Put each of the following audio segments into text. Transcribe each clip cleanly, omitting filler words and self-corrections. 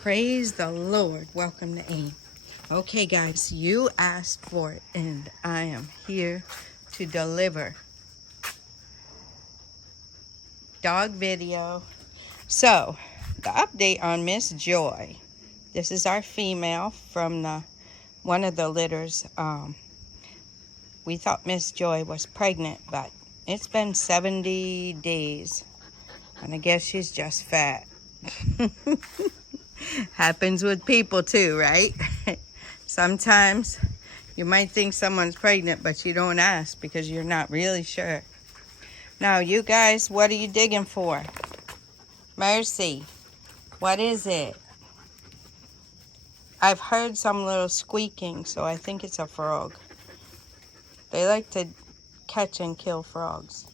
Praise the Lord. Welcome to AIM. Okay, guys, you asked for it, and I am here to deliver. Dog video. So, the update on Miss Joy. This is our female from one of the litters. We thought Miss Joy was pregnant, but it's been 70 days, and I guess she's just fat. Happens with people too, right? Sometimes you might think someone's pregnant, but you don't ask because you're not really sure. Now, you guys, what are you digging for? Mercy, what is it? I've heard some little squeaking, so I think it's a frog. They like to catch and kill frogs.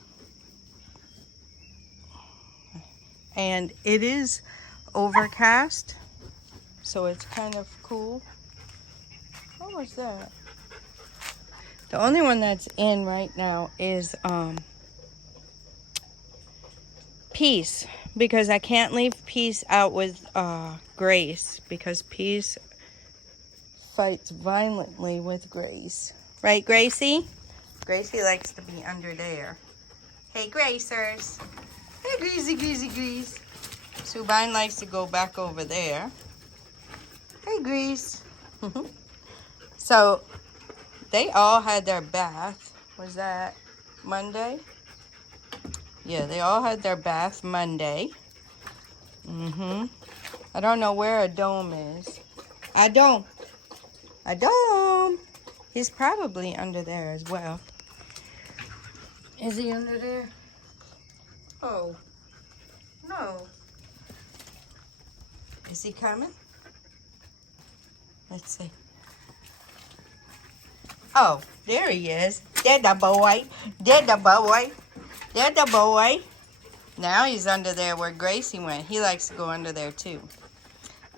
And it is overcast, so it's kind of cool. What was that? The only one that's in right now is Peace, because I can't leave Peace out with Grace, because Peace fights violently with Grace. Right, Gracie? Gracie likes to be under there. Hey, Gracers. Hey, Greasy, Greasy, Grease. Subine likes to go back over there. Hey, Grease. So, they all had their bath. Was that Monday? Yeah, they all had their bath Monday. I don't know where Adome is. Adome. He's probably under there as well. Is he under there? Oh, no. Is he coming? Let's see. Oh, there he is. There's the boy. There's the boy. There's the boy. Now he's under there where Gracie went. He likes to go under there too.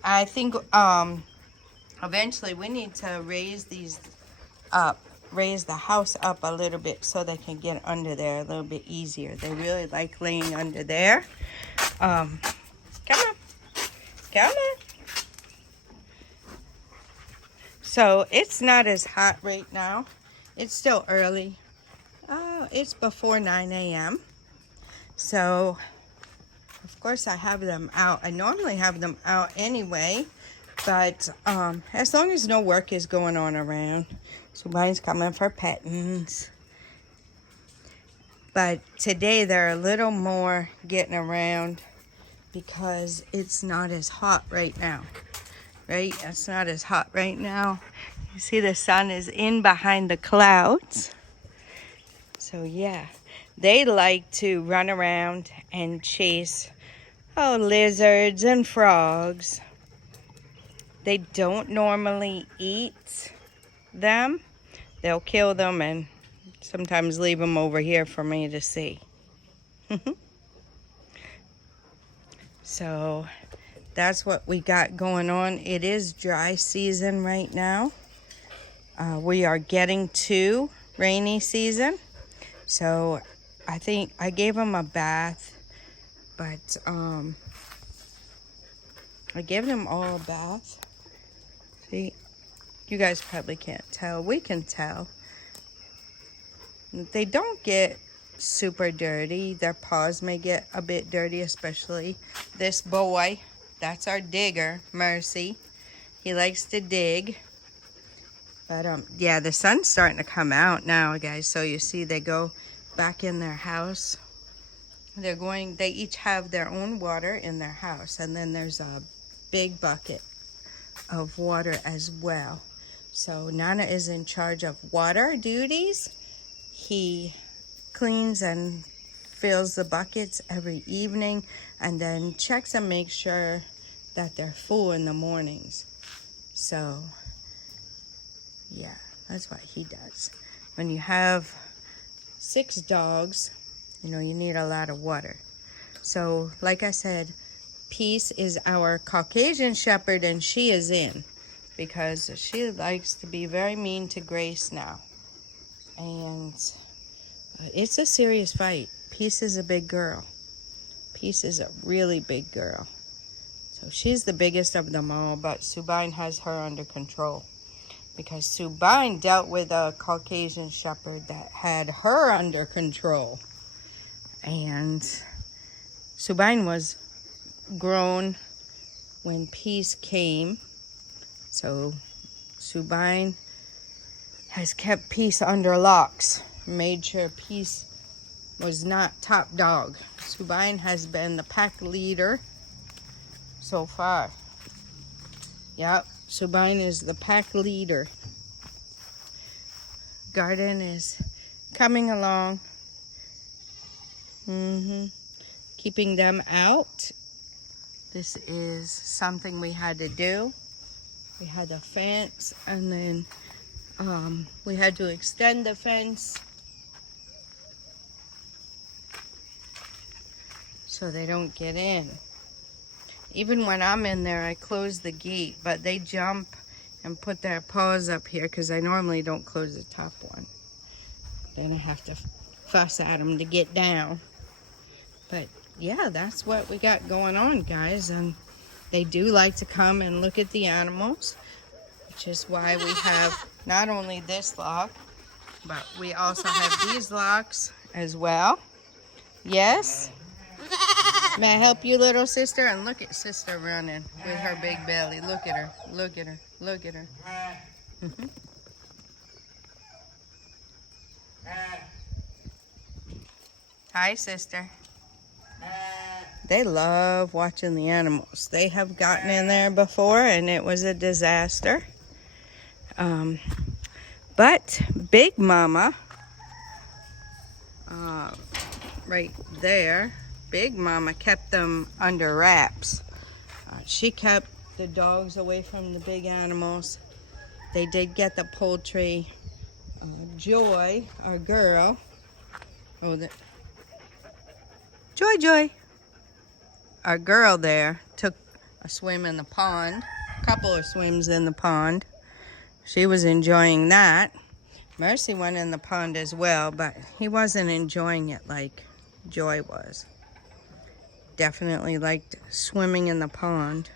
I think eventually we need to raise these up, raise the house up a little bit so they can get under there a little bit easier. They really like laying under there. Come on. Come on. So it's not as hot right now. It's still early. It's before 9 a.m. So, of course, I have them out. I normally have them out anyway, but as long as no work is going on around. So mine's coming for pettings. But today they're a little more getting around because it's not as hot right now. Right? It's not as hot right now. You see the sun is in behind the clouds. So yeah, they like to run around and chase lizards and frogs. They don't normally eat them. They'll kill them and sometimes leave them over here for me to see. So that's what we got going on. It is dry season right now. We are getting to rainy season. So I think I gave them a bath, but I gave them all a bath. See, you guys probably can't tell. We can tell. They don't get super dirty. Their paws may get a bit dirty, especially this boy. That's our digger, Mercy. He likes to dig. But yeah, the sun's starting to come out now, guys. So you see they go back in their house. They each have their own water in their house. And then there's a big bucket of water as well. So Nana is in charge of water duties. He cleans and fills the buckets every evening and then checks and makes sure that they're full in the mornings. So yeah, that's what he does. When you have 6 dogs, you need a lot of water. So like I said, Peace is our Caucasian Shepherd, and she is in because she likes to be very mean to Grace now. And it's a serious fight. Peace is a big girl. Peace is a really big girl. So So she's the biggest of them all, but Subine has her under control. Because Subine dealt with a Caucasian Shepherd that had her under control. And Subine was grown when Peace came. So Subine has kept Peace under locks. Made sure Peace was not top dog. Subine has been the pack leader so far. Yep, Subine is the pack leader. Garden is coming along. Keeping them out. This is something we had to do. We had a fence, and then we had to extend the fence so they don't get in. Even when I'm in there, I close the gate, but they jump and put their paws up here because I normally don't close the top one. Then I have to fuss at them to get down. But yeah, that's what we got going on, guys. And they do like to come and look at the animals, which is why we have not only this lock, but we also have these locks as well. Yes? May I help you, little sister? And look at sister running with her big belly. Look at her. Look at her. Look at her. Hi, sister. They love watching the animals. They have gotten in there before, and it was a disaster. But Big Mama, right there, Big Mama kept them under wraps. She kept the dogs away from the big animals. They did get the poultry. Joy, our girl. Joy. Our girl there took a swim in the pond. A couple of swims in the pond. She was enjoying that. Mercy went in the pond as well, but he wasn't enjoying it like Joy was. Definitely liked swimming in the pond.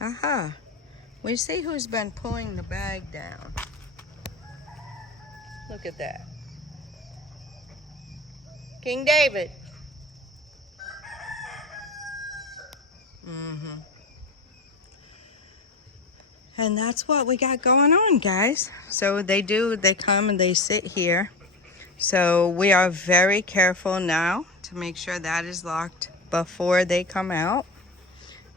Aha. We see who's been pulling the bag down. Look at that. King David. And that's what we got going on, guys. So they come and they sit here. So we are very careful now to make sure that is locked before they come out,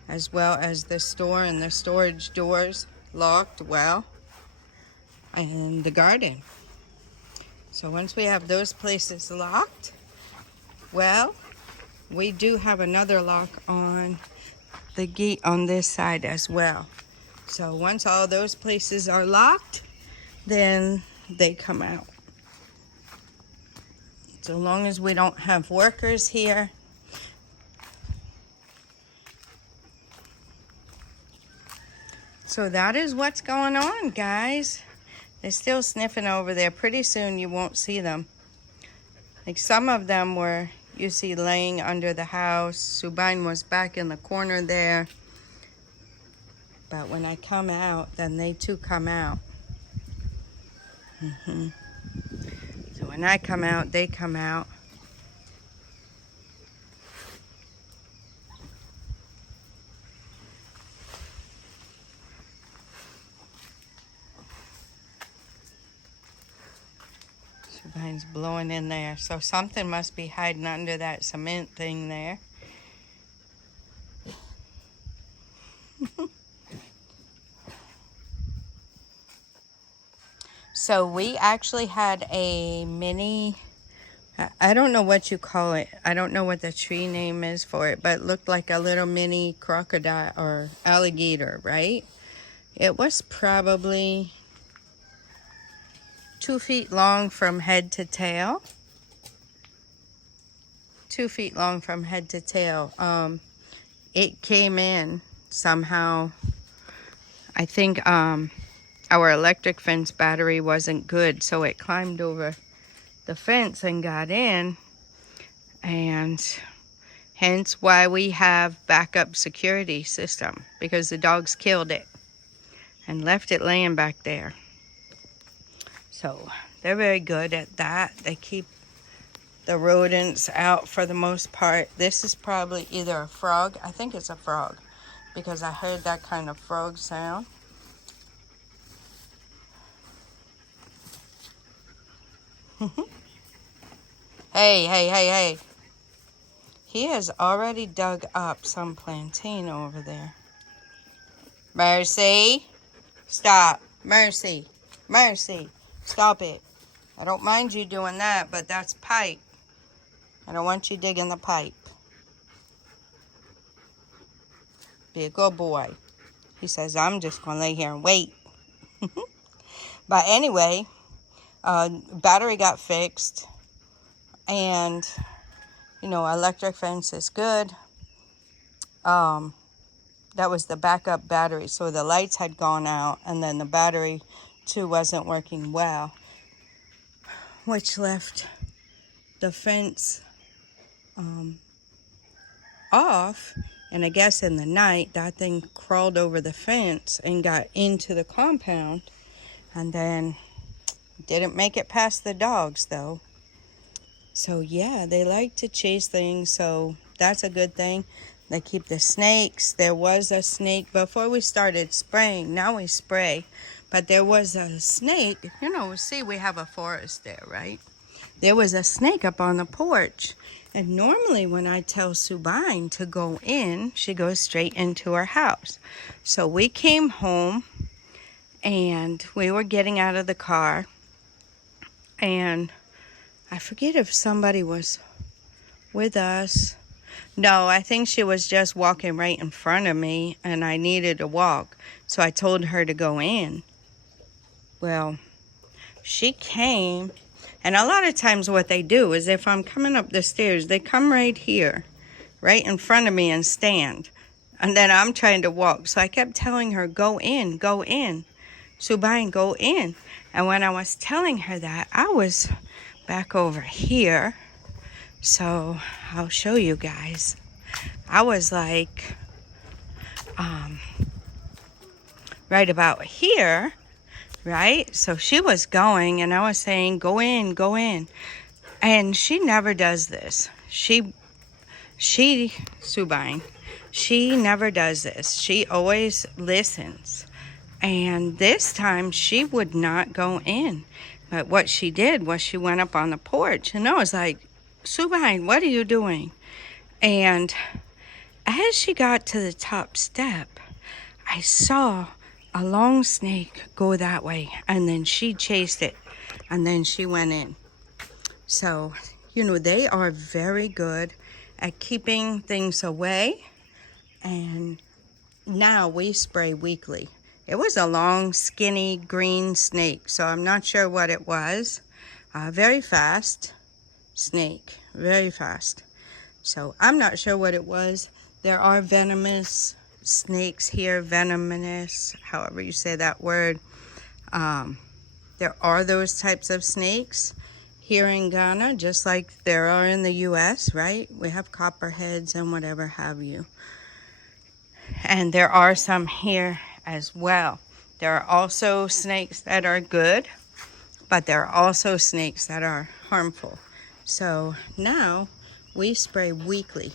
as well as the store and the storage doors locked well, and the garden. So once we have those places locked, well, we do have another lock on the gate on this side as well. So once all those places are locked, then they come out. So long as we don't have workers here. So that is what's going on, guys. They're still sniffing over there. Pretty soon you won't see them. Like some of them were, you see, laying under the house. Subine was back in the corner there. But when I come out, then they too come out. So when I come out, they come out. Subine's blowing in there. So something must be hiding under that cement thing there. So we actually had a mini, I don't know what you call it. I don't know what the tree name is for it, but it looked like a little mini crocodile or alligator, right? It was probably 2 feet long from head to tail. 2 feet long from head to tail. It came in somehow. I think our electric fence battery wasn't good, so it climbed over the fence and got in, and Hence why we have backup security system, because the dogs killed it and left it laying back there. So they're very good at that. They keep the rodents out for the most part. This is probably either a frog. I think it's a frog because I heard that kind of frog sound. Hey, hey, hey, hey. He has already dug up some plantain over there. Mercy. Stop. Mercy. Mercy. Stop it. I don't mind you doing that, but that's pipe. I don't want you digging the pipe. Be a good boy. He says, I'm just going to lay here and wait. But anyway, battery got fixed. And, you know, electric fence is good. That was the backup battery. So the lights had gone out. And then the battery, too, wasn't working well. Which left the fence off. And I guess in the night, that thing crawled over the fence and got into the compound. And then didn't make it past the dogs, though. So, yeah, they like to chase things. So that's a good thing. They keep the snakes. There was a snake before we started spraying. Now we spray. But there was a snake. You know, see, we have a forest there, right? There was a snake up on the porch. And normally when I tell Subine to go in, she goes straight into her house. So we came home and we were getting out of the car. And I forget if somebody was with us. No, I think she was just walking right in front of me and I needed to walk. So I told her to go in. Well, she came. And a lot of times what they do is if I'm coming up the stairs, they come right here, right in front of me and stand. And then I'm trying to walk. So I kept telling her, go in, go in. Subine, go in. And when I was telling her that, I was back over here. So I'll show you guys. I was like, right about here. Right? So she was going and I was saying, go in, go in. And she never does this. Subine, she never does this. She always listens. And this time she would not go in. But what she did was she went up on the porch and I was like, Subine, what are you doing? And as she got to the top step, I saw a long snake go that way, and then she chased it, and then she went in. So, you know, they are very good at keeping things away, and now we spray weekly. It was a long, skinny, green snake, so I'm not sure what it was. Very fast snake, very fast. So I'm not sure what it was. There are venomous snakes here, venomous, however you say that word. There are those types of snakes here in Ghana, just like there are in the US, right? We have copperheads and whatever have you. And there are some here as well. There are also snakes that are good, but there are also snakes that are harmful. So now we spray weekly.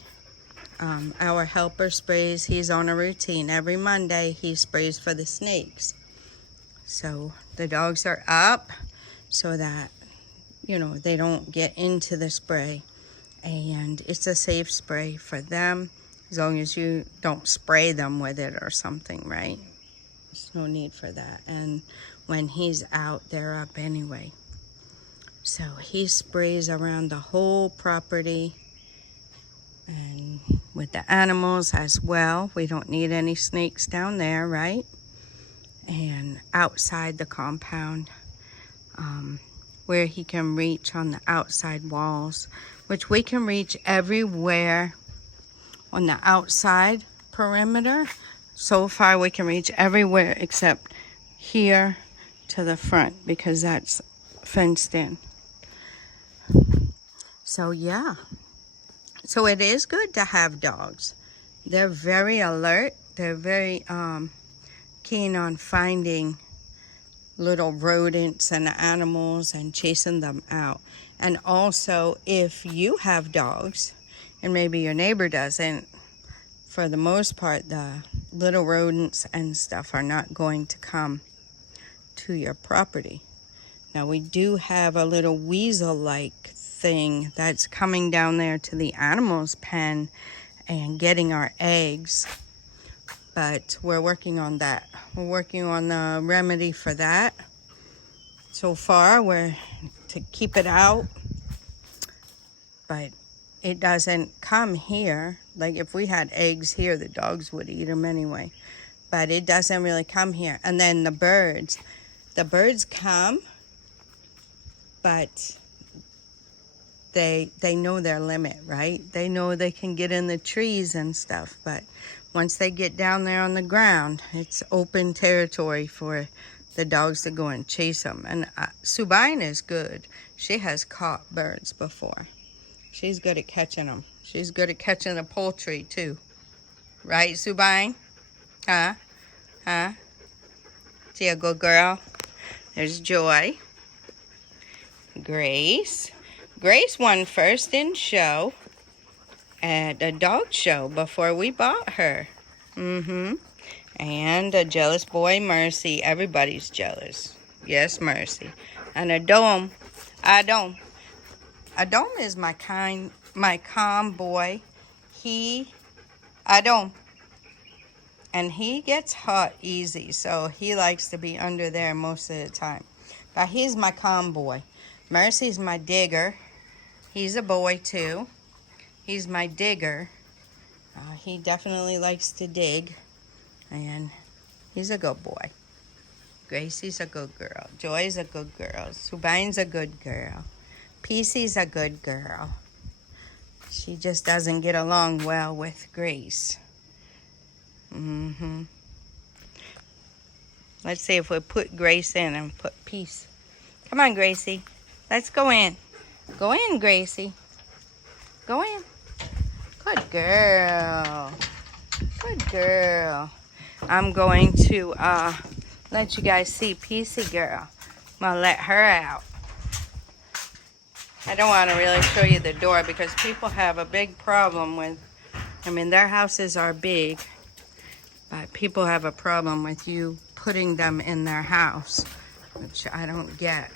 Our helper sprays. He's on a routine. Every Monday he sprays for the snakes. So the dogs are up so that, you know, they don't get into the spray. And it's a safe spray for them as long as you don't spray them with it or something, right? There's no need for that. And when he's out, they're up anyway. So he sprays around the whole property and with the animals as well. We don't need any snakes down there, right? And outside the compound, where he can reach on the outside walls, which we can reach everywhere on the outside perimeter. So far we can reach everywhere except here to the front because that's fenced in. So yeah, So it is good to have dogs. They're very alert. They're very keen on finding little rodents and animals and chasing them out. And also, if you have dogs and maybe your neighbor doesn't, for the most part, the little rodents and stuff are not going to come to your property. Now, we do have a little weasel-like thing that's coming down there to the animals' pen and getting our eggs, but we're working on that. We're working on the remedy for that. So far, we're to keep it out, but it doesn't come here. Like if we had eggs here, the dogs would eat them anyway, but it doesn't really come here. And then the birds come, but they know their limit, right? They know they can get in the trees and stuff, but once they get down there on the ground, it's open territory for the dogs to go and chase them. And Subine is good. She has caught birds before. She's good at catching them. She's good at catching the poultry too. Right, Subine? Huh? Huh? See a good girl? There's Joy. Grace. Grace won first in show at a dog show before we bought her. And a jealous boy, Mercy. Everybody's jealous. Yes, Mercy. And Adom. Adom is my calm boy. Adom. And he gets hot easy, so he likes to be under there most of the time. But he's my calm boy. Mercy's my digger. He's a boy too. He's my digger. He definitely likes to dig. And he's a good boy. Gracie's a good girl. Joy's a good girl. Subine's a good girl. Piecie's a good girl. She just doesn't get along well with Grace. Let's see if we put Grace in and put Peace. Come on, Gracie. Let's go in. Go in, Gracie. Go in. Good girl. Good girl. I'm going to let you guys see Peacey girl. I'm going to let her out. I don't want to really show you the door because people have a big problem with, their houses are big, but people have a problem with you putting them in their house, which I don't get.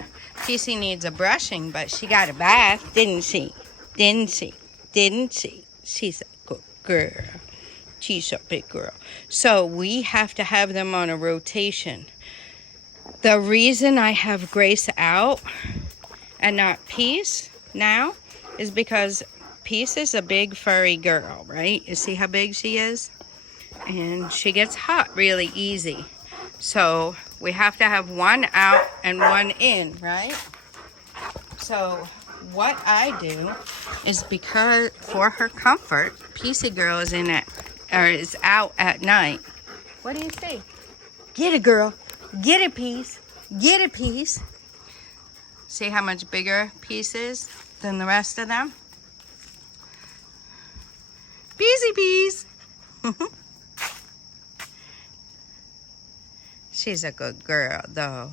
Peacey needs a brushing, but she got a bath, didn't she? Didn't she? Didn't she? She's a good girl. She's a big girl. So we have to have them on a rotation. The reason I have Grace out and not Peace now is because Peace is a big furry girl, right? You see how big she is? And she gets hot really easy. So we have to have one out and one in, right? So what I do is, because for her comfort, Peacey girl is is out at night. What do you say? Get it, girl. Get it, Peace. Get it, Peace. See how much bigger Peace is than the rest of them? Peacey Peace. She's a good girl, though.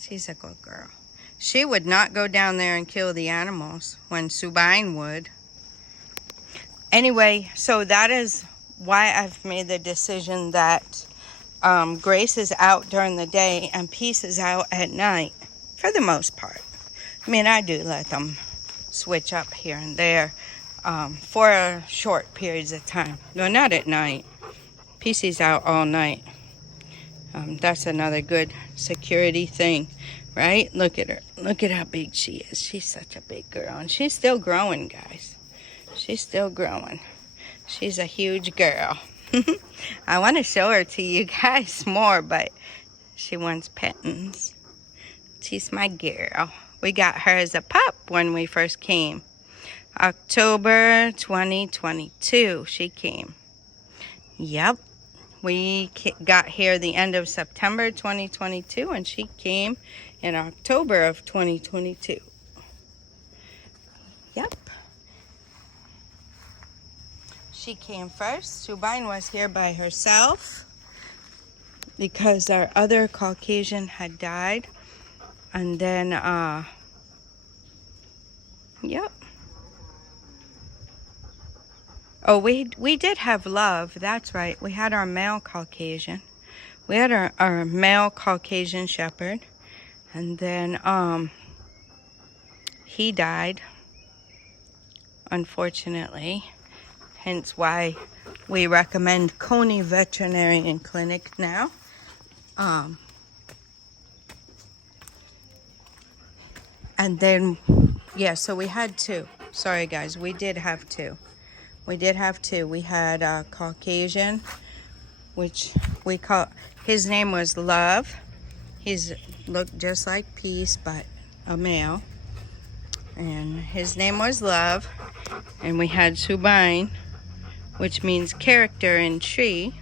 She's a good girl. She would not go down there and kill the animals when Subine would. Anyway, so that is why I've made the decision that Grace is out during the day and Peace is out at night, for the most part. I do let them switch up here and there for short periods of time. No, not at night. Peacey's out all night. That's another good security thing, right? Look at her. Look at how big she is. She's such a big girl. And she's still growing, guys. She's still growing. She's a huge girl. I want to show her to you guys more, but she wants pettings. She's my girl. We got her as a pup when we first came. October 2022, she came. Yep. We got here the end of September 2022, and she came in October of 2022. Yep. She came first. Subine was here by herself because our other Caucasian had died. And then, yep. Oh, we did have Love. That's right. We had our male Caucasian. We had our male Caucasian Shepherd. And then, he died, unfortunately. Hence why we recommend Coney Veterinarian Clinic now. And then, yeah, so we had two. Sorry, guys, we did have two. We did have two. We had a Caucasian, which we call, his name was Love. He's looked just like Peace, but a male. And his name was Love. And we had Subine, which means character in tree.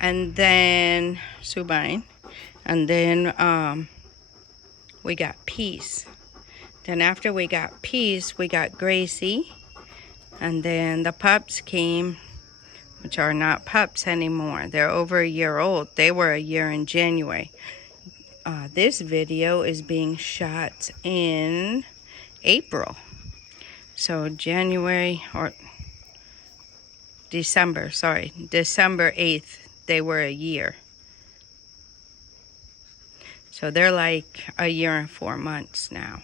And then Subine. And then we got Peace. Then after we got Peace, we got Gracie. And then the pups came, which are not pups anymore. They're over a year old. They were a year in January. This video is being shot in April. So January, or December, sorry. December 8th, they were a year. So they're like a year and 4 months now.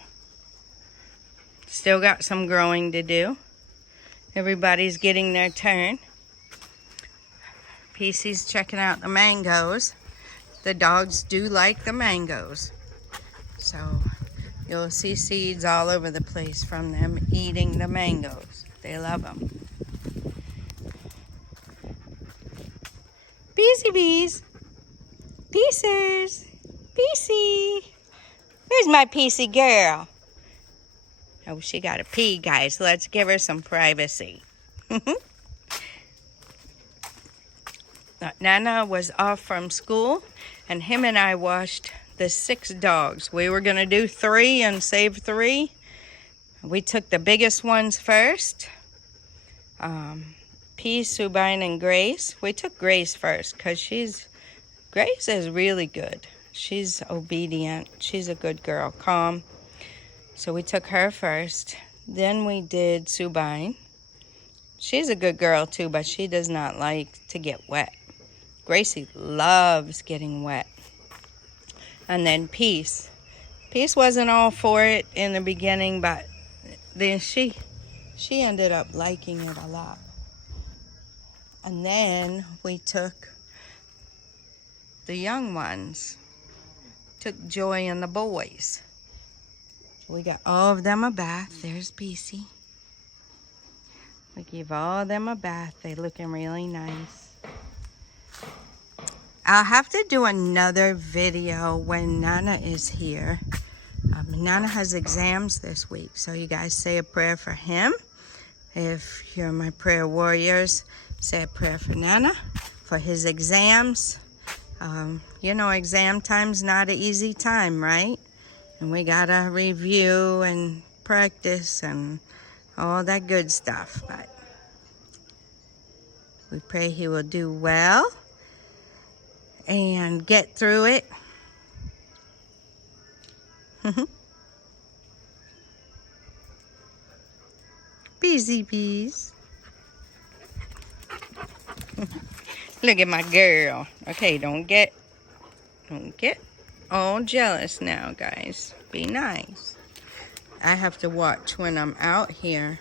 Still got some growing to do. Everybody's getting their turn. PC's checking out the mangoes. The dogs do like the mangoes. So you'll see seeds all over the place from them eating the mangoes. They love them. Beesy bees. Pieces. Peacey. Where's my Peacey girl? Oh, she got to pee, guys. Let's give her some privacy. Nana was off from school, and him and I washed the 6 dogs. We were going to do 3 and save 3. We took the biggest ones first. Peace, Subine, and Grace. We took Grace first because Grace is really good. She's obedient. She's a good girl, calm. So we took her first. Then we did Subine. She's a good girl too, but she does not like to get wet. Gracie loves getting wet. And then Peace. Peace wasn't all for it in the beginning, but then she ended up liking it a lot. And then we took the young ones. Took Joy and the boys. We got all of them a bath. There's Peacey. We gave all of them a bath. They're looking really nice. I'll have to do another video when Nana is here. Nana has exams this week, so you guys say a prayer for him. If you're my prayer warriors, say a prayer for Nana, for his exams. You know, exam time's not an easy time, right? And we gotta review and practice and all that good stuff. But we pray he will do well and get through it. Beesy bees. Look at my girl. Okay, don't get all jealous now, guys. Be nice. I have to watch when I'm out here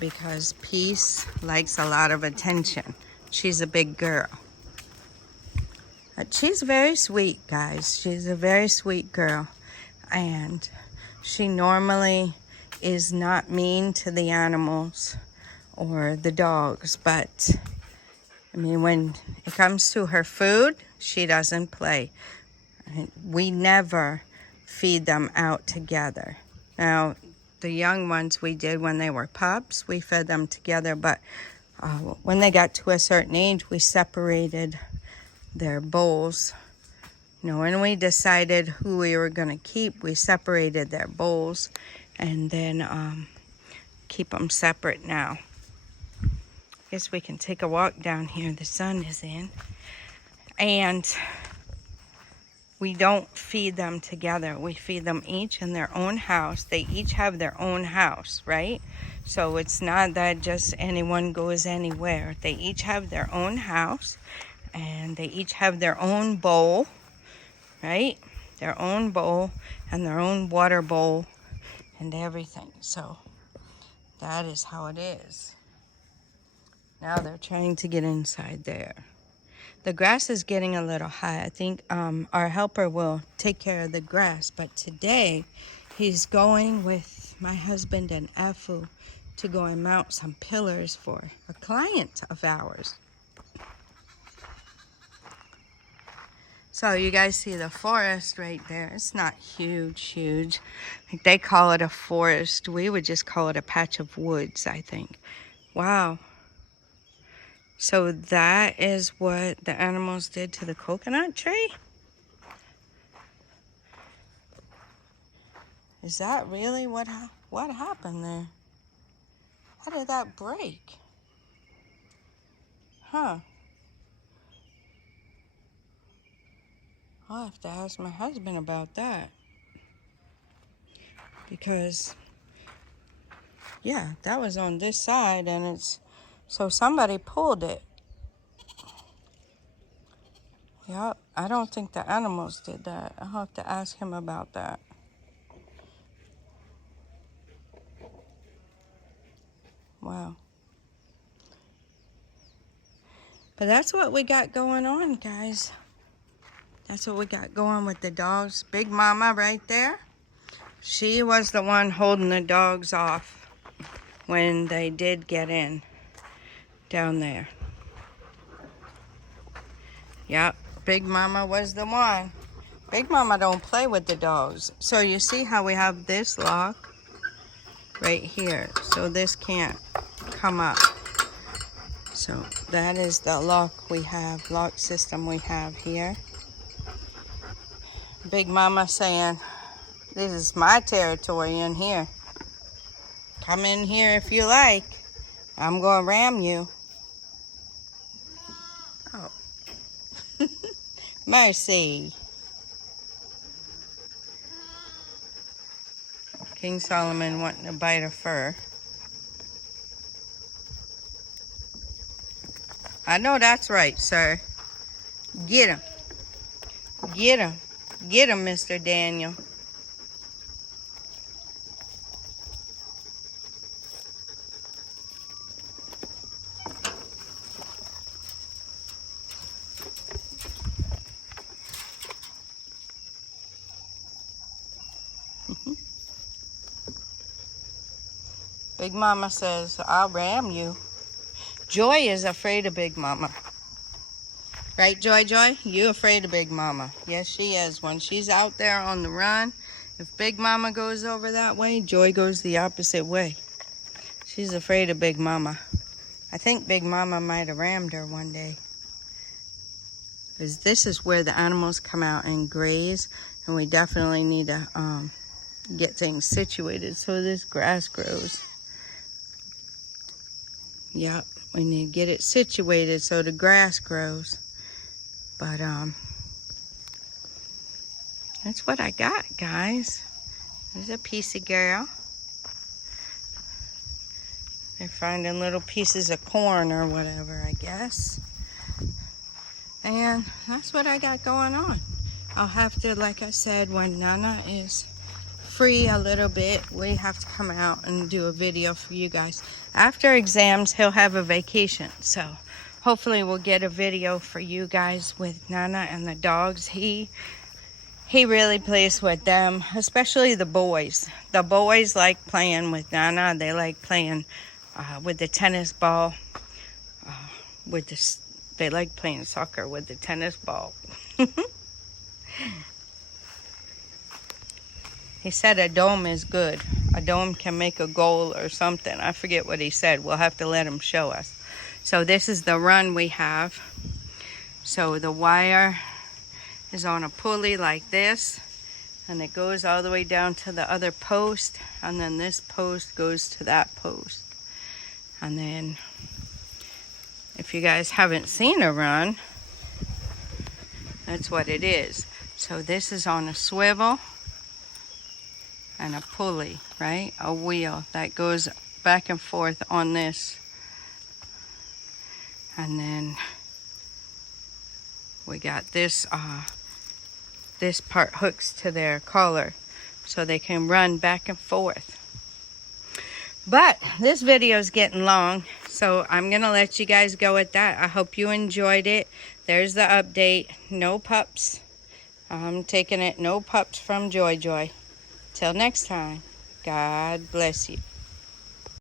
because Peace likes a lot of attention. She's a big girl. But she's very sweet, guys. She's a very sweet girl. And she normally is not mean to the animals or the dogs. But, I mean, when it comes to her food, she doesn't play. We never feed them out together. Now, the young ones we did when they were pups, we fed them together. But when they got to a certain age, we separated their bowls. You know, when we decided who we were going to keep, we separated their bowls and then keep them separate now. Guess we can take a walk down here. The sun is in. And we don't feed them together. We feed them each in their own house. They each have their own house, right? So it's not that just anyone goes anywhere. They each have their own house, and they each have their own bowl, right? Their own bowl and their own water bowl and everything. So that is how it is. Now they're trying to get inside there. The grass is getting a little high. I think our helper will take care of the grass. But today, he's going with my husband and Afu to go and mount some pillars for a client of ours. So you guys see the forest right there. It's not huge. Like they call it a forest. We would just call it a patch of woods, I think. Wow. So that is what the animals did to the coconut tree? Is that really what happened there? How did that break? Huh. I'll have to ask my husband about that. Because, yeah, that was on this side and it's... So somebody pulled it. Yep, I don't think the animals did that. I'll have to ask him about that. Wow. But that's what we got going on, guys. That's what we got going with the dogs. Big Mama right there. She was the one holding the dogs off when they did get in down there. Yep, Big Mama was the one. Big Mama don't play with the dogs. So you see how we have this lock right here. So this can't come up. So that is the lock system we have here. Big Mama saying, this is my territory in here. Come in here if you like. I'm gonna ram you. Oh. Mercy. King Solomon wanting to bite her fur. I know that's right, sir. Get him. Get him. Get him, Mr. Daniel. Big Mama says, I'll ram you. Joy is afraid of Big Mama. Right, Joy? You afraid of Big Mama. Yes, she is. When she's out there on the run, if Big Mama goes over that way, Joy goes the opposite way. She's afraid of Big Mama. I think Big Mama might have rammed her one day. Because this is where the animals come out and graze. And we definitely need to get things situated so this grass grows. Yep, we need to get it situated so the grass grows. But that's what I got, guys. There's a piecey girl. They're finding little pieces of corn or whatever, I guess. And that's what I got going on. I'll have to, like I said, when Nana is free a little bit, we have to come out and do a video for you guys. After exams, he'll have a vacation, so hopefully we'll get a video for you guys with Nana and the dogs. He really plays with them, especially the boys. The boys like playing with Nana. They like playing with the tennis ball. They like playing soccer with the tennis ball. He said a dome is good. A dome can make a goal or something. I forget what he said. We'll have to let him show us. So this is the run we have. So the wire is on a pulley like this. And it goes all the way down to the other post. And then this post goes to that post. And then If you guys haven't seen her run, that's what it is. So this is on a swivel and a pulley, right? A wheel that goes back and forth on this. And then we got this, this part hooks to their collar so they can run back and forth. But this video is getting long, so I'm going to let you guys go with that. I hope you enjoyed it. There's the update. No pups. I'm taking it no pups from Joy Joy. Till next time, God bless you.